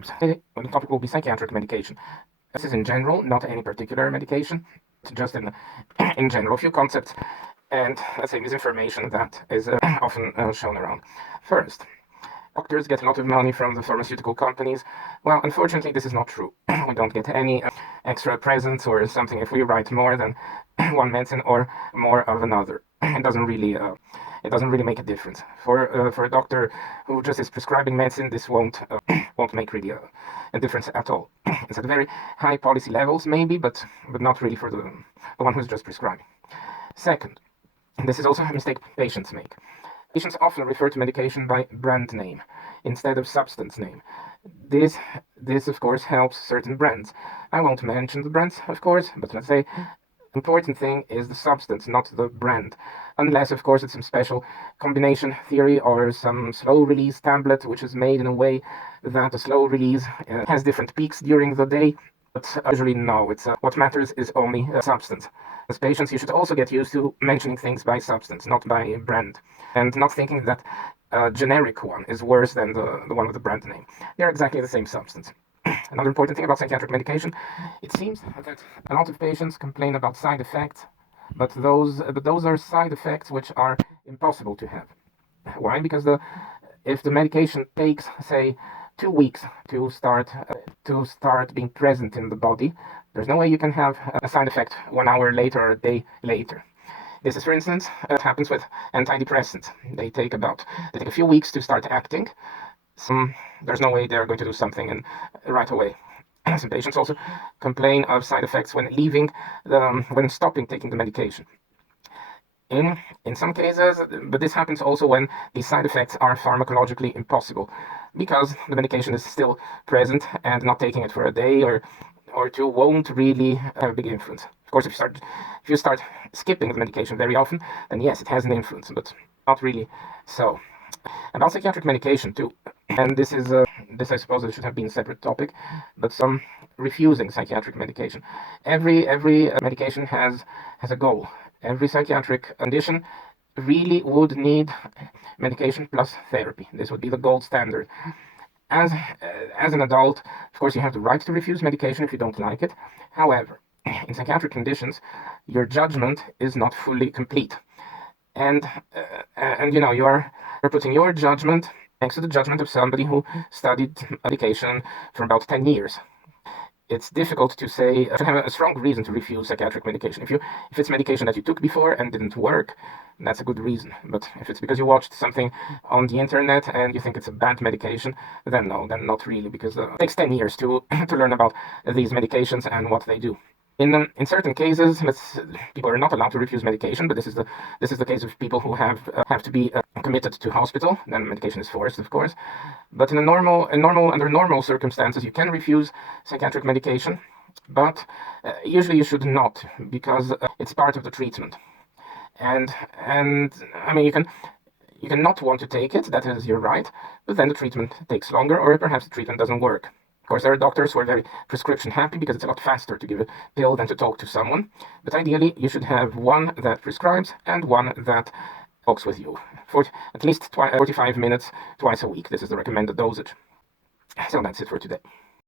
prescribes. The topic will be psychiatric medication. This is in general, not any particular medication, just in general, a few concepts and, let's say, misinformation that is often shown around. First, doctors get a lot of money from the pharmaceutical companies. Well, unfortunately, this is not true. We don't get any extra presents or something if we write more than one medicine or more of another. It doesn't really make a difference. For a doctor who just is prescribing medicine, this won't make really a difference at all. It's at very high policy levels, maybe, but not really for the one who's just prescribing. Second, this is also a mistake patients make. Patients often refer to medication by brand name instead of substance name. This of course helps certain brands. I won't mention the brands, of course, but let's say important thing is the substance, not the brand. Unless, of course, it's some special combination theory or some slow release tablet which is made in a way that the slow release has different peaks during the day. But usually no, it's what matters is only substance. As patients, you should also get used to mentioning things by substance, not by brand, and not thinking that a generic one is worse than the one with the brand name. They're exactly the same substance. Another important thing about psychiatric medication, it seems that a lot of patients complain about side effects, but those are side effects which are impossible to have. Why? Because if the medication takes, say, 2 weeks to start being present in the body, there's no way you can have a side effect 1 hour later or a day later. This is, for instance, what happens with antidepressants. They take a few weeks to start acting. There's no way they're going to do something right away. Some patients also complain of side effects when stopping taking the medication. In some cases, but this happens also when these side effects are pharmacologically impossible, because the medication is still present and not taking it for a day or two won't really have a big influence. Of course, if you start skipping the medication very often, then yes, it has an influence, but not really so. About psychiatric medication too, and this I suppose it should have been a separate topic, but some refusing psychiatric medication. Every medication has a goal. Every psychiatric condition really would need medication plus therapy. This would be the gold standard. As an adult, of course, you have the right to refuse medication if you don't like it. However, in psychiatric conditions, your judgment is not fully complete, and you're putting your judgment next to the judgment of somebody who studied medication for about 10 years. It's difficult to have a strong reason to refuse psychiatric medication. If it's medication that you took before and didn't work, that's a good reason. But if it's because you watched something on the internet and you think it's a bad medication, then no, then not really, because it takes 10 years to learn about these medications and what they do. In certain cases, people are not allowed to refuse medication, but this is the case of people who have to be committed to hospital. Then medication is forced, of course. But under normal circumstances, you can refuse psychiatric medication, but usually you should not, because it's part of the treatment. And I mean, you can not want to take it. That is your right. But then the treatment takes longer, or perhaps the treatment doesn't work. Of course, there are doctors who are very prescription happy because it's a lot faster to give a pill than to talk to someone. But ideally, you should have one that prescribes and one that talks with you for at least 45 minutes twice a week. This is the recommended dosage. So that's it for today.